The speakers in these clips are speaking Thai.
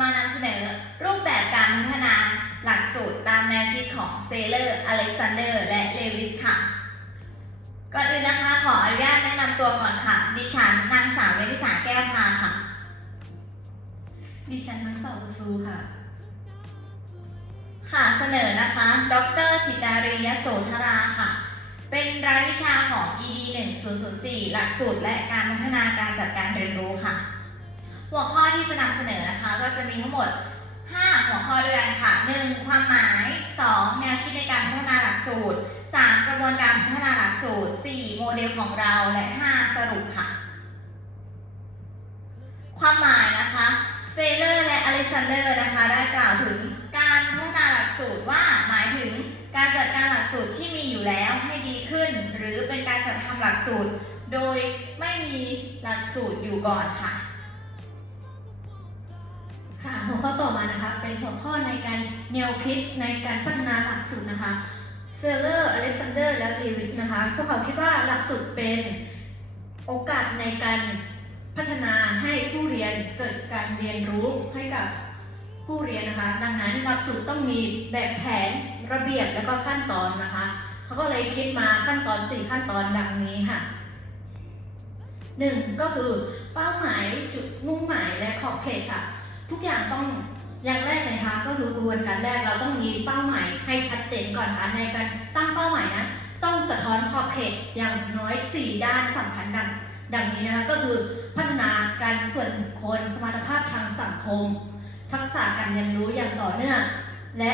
มานำเสนอรูปแบบการพัฒนาหลักสูตรตามแนวคิดของเซเลอร์ อเล็กซานเดอร์ และเลวิสค่ะ ก่อนอื่นนะคะขออนุญาตแนะนำตัวก่อนค่ะ ดิฉันนางสาวเวนิสาแก้วพาค่ะ ดิฉันนักสาวซูค่ะ ค่ะเสนอนะคะ ดรจิตารียโสธราค่ะ เป็นรายวิชาของ ED 1004หลักสูตรและการพัฒนาการจัดการเรียนรู้ค่ะ หัวข้อที่จะนำเสนอนะคะ ก็จะมีทั้งหมด 5 หัวข้อด้วยกันค่ะ 1. ความหมาย 2. แนวคิดในการพัฒนาหลักสูตร 3. กระบวนการพัฒนาหลักสูตร 4. โมเดลของเราและ 5. สรุปค่ะ ความหมายนะคะเซเลอร์และอเล็กซานเดอร์นะคะ ได้กล่าวถึงการพัฒนาหลักสูตรว่าหมายถึงการจัดการหลักสูตรที่มีอยู่แล้วให้ดีขึ้น หรือเป็นการจัดทำหลักสูตร โดยไม่มีหลักสูตรอยู่ก่อนค่ะ ค่ะหัวข้อต่อมานะคะ เป็นหัวข้อในการแนวคิดในการพัฒนาหลักสูตรนะคะเซเลอร์อเล็กซานเดอร์และลีวิสนะคะพวกเขาคิดว่าหลักสูตรเป็นโอกาสในการพัฒนาให้ผู้เรียนเกิดการเรียนรู้ให้กับผู้เรียนนะคะ ดังนั้นหลักสูตรต้องมีแบบแผนระเบียบและก็ขั้นตอนนะคะ เขาก็เลยคิดมาขั้นตอน 4 ขั้นตอนดังนี้ค่ะหนึ่งก็คือเป้าหมายจุดมุ่งหมายและขอบเขตค่ะ ทุกอย่างต้องอย่างแรกเลยคะก็คือกระบวนการแรกเราต้องมีเป้าหมายให้ชัดเจนก่อนค่ะในการตั้งเป้าหมายนั้นต้องสะท้อนขอบเขตอย่างน้อย 4 ด้านสำคัญดังดังนี้นะคะก็คือพัฒนาการส่วนบุคคล สมรรถภาพทางสังคม ทักษะการเรียนรู้อย่างต่อเนื่องและ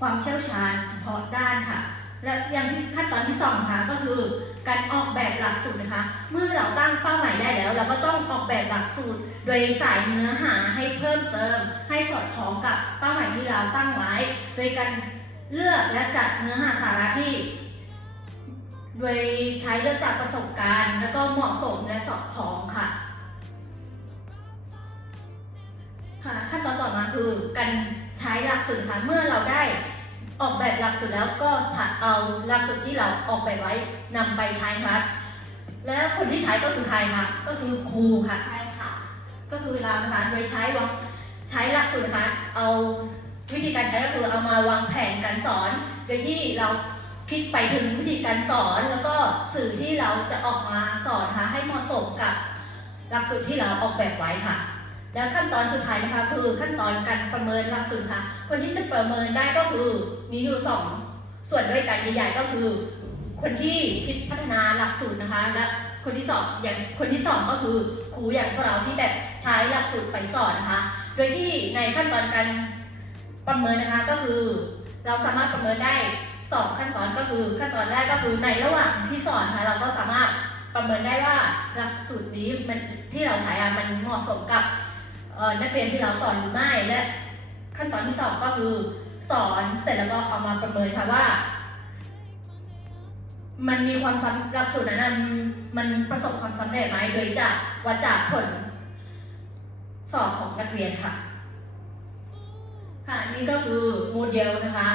ความเชี่ยวชาญเฉพาะด้านค่ะ และอย่างที่ขั้นตอนที่สองนะคะก็คือการออกแบบหลักสูตรนะคะ เมื่อเราตั้งเป้าหมายได้แล้ว เราก็ต้องออกแบบหลักสูตร โดยสายเนื้อหาให้เพิ่มเติม ให้สอดคล้องกับเป้าหมายที่เราตั้งไว้ โดยการเลือกและจัดเนื้อหาสาระที่ โดยใช้เลือกจากประสบการณ์ แล้วก็เหมาะสมและสอดคล้องค่ะค่ะ ขั้นตอนต่อมาคือการใช้หลักสูตรค่ะเมื่อเราได้ ออกแบบหลักสูตรแล้วก็ถัดเอาหลักสูตรที่เราออกแบบไว้นำไปใช้ค่ะแล้วคนที่ใช้ก็คือใครคะก็คือครูค่ะ ใช่ค่ะ ก็คือเรานะคะโดยใช้วางใช้หลักสูตรนะคะเอาวิธีการใช้ก็คือเอามาวางแผนการสอน โดยที่เราคิดไปถึงวิธีการสอนแล้วก็สื่อที่เราจะออกมาสอนนะคะให้เหมาะสมกับหลักสูตรที่เราออกแบบไว้ค่ะ แล้วขั้นตอนสุดท้ายนะคะคือขั้นตอนการประเมินหลักสูตรค่ะ คนที่จะประเมินได้ก็คือมีอยู่สองส่วนด้วยกันใหญ่ๆก็คือ คนที่คิดพัฒนาหลักสูตรนะคะ และคนที่สองอย่างคนที่สองก็คือครูอย่างพวกเราที่แบบใช้หลักสูตรไปสอนนะคะ โดยที่ในขั้นตอนการประเมินนะคะก็คือ เราสามารถประเมินได้สองขั้นตอนก็คือขั้นตอนแรกก็คือในระหว่างที่สอนนะคะเราก็สามารถประเมินได้ว่าหลักสูตรนี้มันที่เราใช้มันเหมาะสมกับ นักเรียนที่เราสอนหรือไม่และขั้นตอนที่สองก็คือสอนเสร็จแล้วก็เอามาประเมินค่ะว่า มันมีความสำหลักสูตรนั้นนะมันมันประสบความสำเร็จไหมโดยจากวัดจากผลสอบของนักเรียนค่ะ ค่ะนี่ก็คือโมเดลนะคะ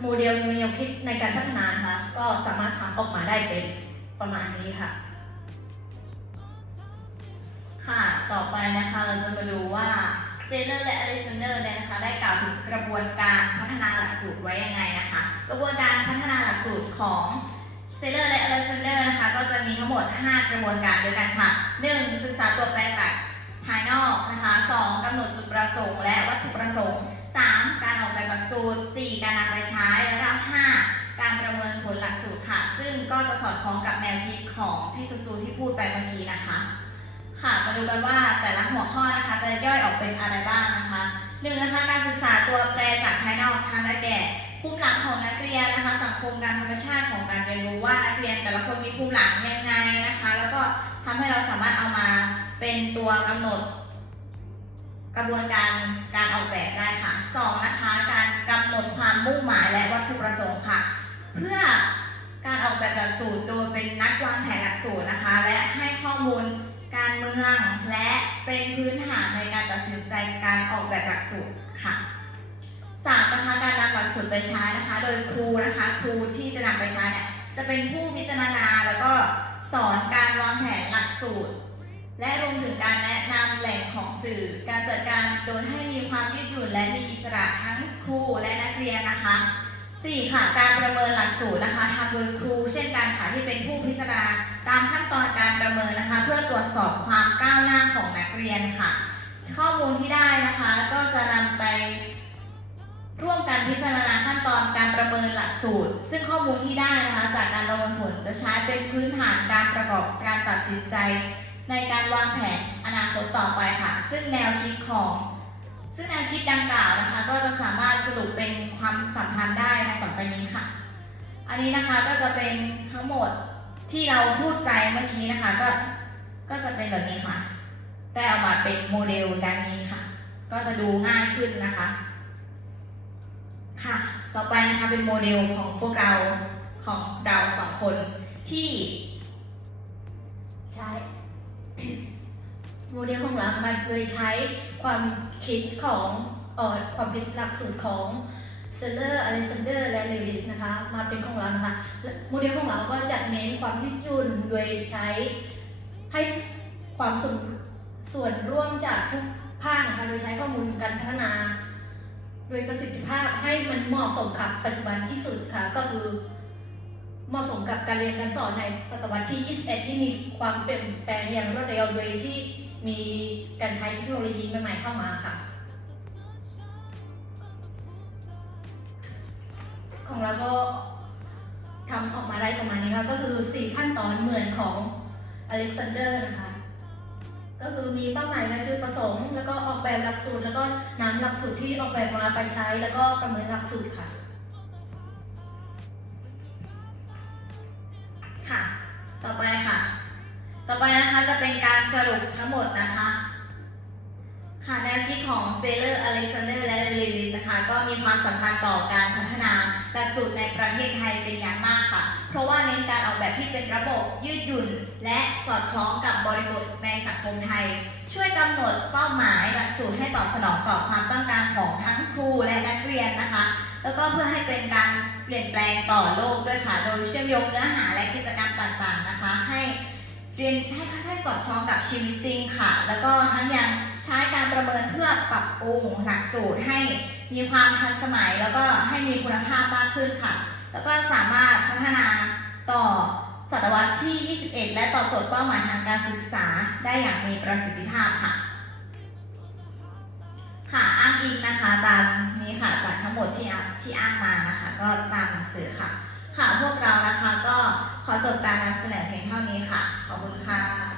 โมเดลแนวคิดในการพัฒนานะคะก็สามารถทำออกมาได้เป็นประมาณนี้ค่ะ ต่อไปนะคะ เราจะมาดูว่าเซเลอร์และอเล็กซานเดอร์เนี่ยนะคะ ได้กล่าวถึงกระบวนการพัฒนาหลักสูตรไว้ยังไงนะคะ กระบวนการพัฒนาหลักสูตรของเซเลอร์และอเล็กซานเดอร์นะคะ ก็จะมีทั้งหมด 5 กระบวนการด้วยกันค่ะ 1. ศึกษาตัวแปรจากภายนอกนะคะ 2. กำหนดจุดประสงค์และวัตถุประสงค์ 3. การออกแบบหลักสูตร 4. การนำไปใช้และก็5การประเมินผลหลักสูตรค่ะ ซึ่งก็จะสอดคล้องกับแนวคิดของพี่ซูซูที่พูดไปเมื่อกี้นะคะ ดูกันว่าแต่ละหัวข้อนะคะจะย่อยออกเป็นอะไรบ้างนะคะหนึ่งนะคะการศึกษาตัวแปรจากภายนอกทางได้แก่ภูมิหลังของนักเรียนนะคะสังคมการธรรมชาติของการเรียนรู้ว่านักเรียนแต่ละคนมีภูมิหลังยังไงนะคะ แล้วก็ทำให้เราสามารถเอามาเป็นตัวกำหนด กระบวนการการออกแบบได้ค่ะสองนะคะการกำหนดความมุ่งหมายและวัตถุประสงค์ค่ะ เพื่อการออกแบบหลักสูตรโดยเป็นนักวางแผนหลักสูตรนะคะ และให้ข้อมูล การเมืองและเป็นพื้นฐานในการตัดสินใจการออกแบบหลักสูตรค่ะสามนะคะการนำหลักสูตรไปใช้นะคะ โดยครูนะคะครูที่จะนำไปใช้เนี่ยจะเป็นผู้พิจารณาแล้วก็สอนการวางแผนหลักสูตร และรวมถึงการแนะนำแหล่งของสื่อ การจัดการโดยให้มีความยืดหยุ่นและมีอิสระทั้งครูและนักเรียนนะคะ 4. ค่ะการประเมินหลักสูตรนะคะทำโดยครู เช่นกันค่ะที่เป็นผู้พิจารณาตามขั้นตอนการประเมินนะคะ เพื่อตรวจสอบความก้าวหน้าของนักเรียนค่ะ ข้อมูลที่ได้นะคะ ก็จะนำไป ร่วมกันพิจารณาขั้นตอนการประเมินหลักสูตร ซึ่งข้อมูลที่ได้นะคะ จากการประเมินผลจะใช้เป็นพื้นฐานการประกอบการตัดสินใจ ในการวางแผนอนาคตต่อไปค่ะ ซึ่งแนวคิดของ ซึ่งแนวคิดดังกล่าวนะคะ ก็จะสามารถสรุปเป็นความสัมพันธ์ได้ในต่อไปนี้ค่ะ อันนี้นะคะก็จะเป็นทั้งหมดที่เราพูดไปเมื่อกี้นะคะก็ก็จะเป็นแบบนี้ค่ะ แต่เอามาเป็นโมเดลดังนี้ค่ะ ก็จะดูง่ายขึ้นนะคะ ค่ะ ต่อไปนะคะเป็นโมเดลของพวกเราของเราสองคนที่ใช้ โมเดลของเรามันโดยใช้ความคิดของเอ่อความคิดหลักสูตรของเซเลอร์อเลซานเดอร์ และเลวิสนะคะ มาเป็นของเรานะคะและโมเดลของเราก็จะเน้นความยืดหยุ่นโดยใช้ให้ความสมส่วนร่วมจากทุกภาคนะคะ โดยใช้ข้อมูลการพัฒนา โดยประสิทธิภาพให้มันเหมาะสมกับปัจจุบันที่สุดค่ะ ก็คือเหมาะสมกับการเรียนการสอนในศตวรรษที่ 21 ที่มีความเปลี่ยนแปลงอย่างรวดเร็วโดยที่ มีการใช้เทคโนโลยีใหม่ๆเข้ามาค่ะ ของเราก็ทำออกมาได้ประมาณนี้ค่ะก็คือ 4 ขั้นตอนเหมือนของอเล็กซานเดอร์นะคะ ก็คือมีเป้าหมายและจุดประสงค์ แล้วก็ออกแบบหลักสูตร แล้วก็นำหลักสูตรที่ออกแบบมาไปใช้ แล้วก็ประเมินหลักสูตรค่ะ ค่ะ ต่อไปค่ะ ต่อไปนะคะจะเป็นการสรุปทั้งหมดนะคะ ค่ะแนวคิดของเซเลอร์อเล็กซานเดอร์และเลวิสนะคะก็มีความสำคัญต่อการพัฒนาหลักสูตรในประเทศไทยเป็นอย่างมากค่ะ เพราะว่าเน้นการออกแบบที่เป็นระบบยืดหยุ่น และสอดคล้องกับบริบทในสังคมไทย ช่วยกำหนดเป้าหมายหลักสูตรให้ตอบสนองต่อความต้องการของทั้งครูและนักเรียนนะคะ แล้วก็เพื่อให้เป็นการเปลี่ยนแปลงต่อโลกด้วยค่ะโดยเชื่อมโยงเนื้อหาและกิจกรรมต่างๆนะคะ ให้ เรียนให้เข้าใจสอดคล้องกับชีวิตจริงค่ะ แล้วก็ทั้งยังใช้การประเมินเพื่อปรับปรุงหลักสูตรให้มีความทันสมัย แล้วก็ให้มีคุณภาพมากขึ้นค่ะ แล้วก็สามารถพัฒนาต่อศตวรรษที่ 21 และตอบโจทย์เป้าหมายทางการศึกษาได้อย่างมีประสิทธิภาพค่ะ ค่ะอ้างอิงนะคะตามนี้ค่ะจากทั้งหมดที่ที่อ้างมานะคะ ก็ตามหนังสือค่ะ ค่ะพวกเรานะคะก็ขอจบการนำเสนอเพียงเท่านี้ค่ะ ขอบคุณค่ะ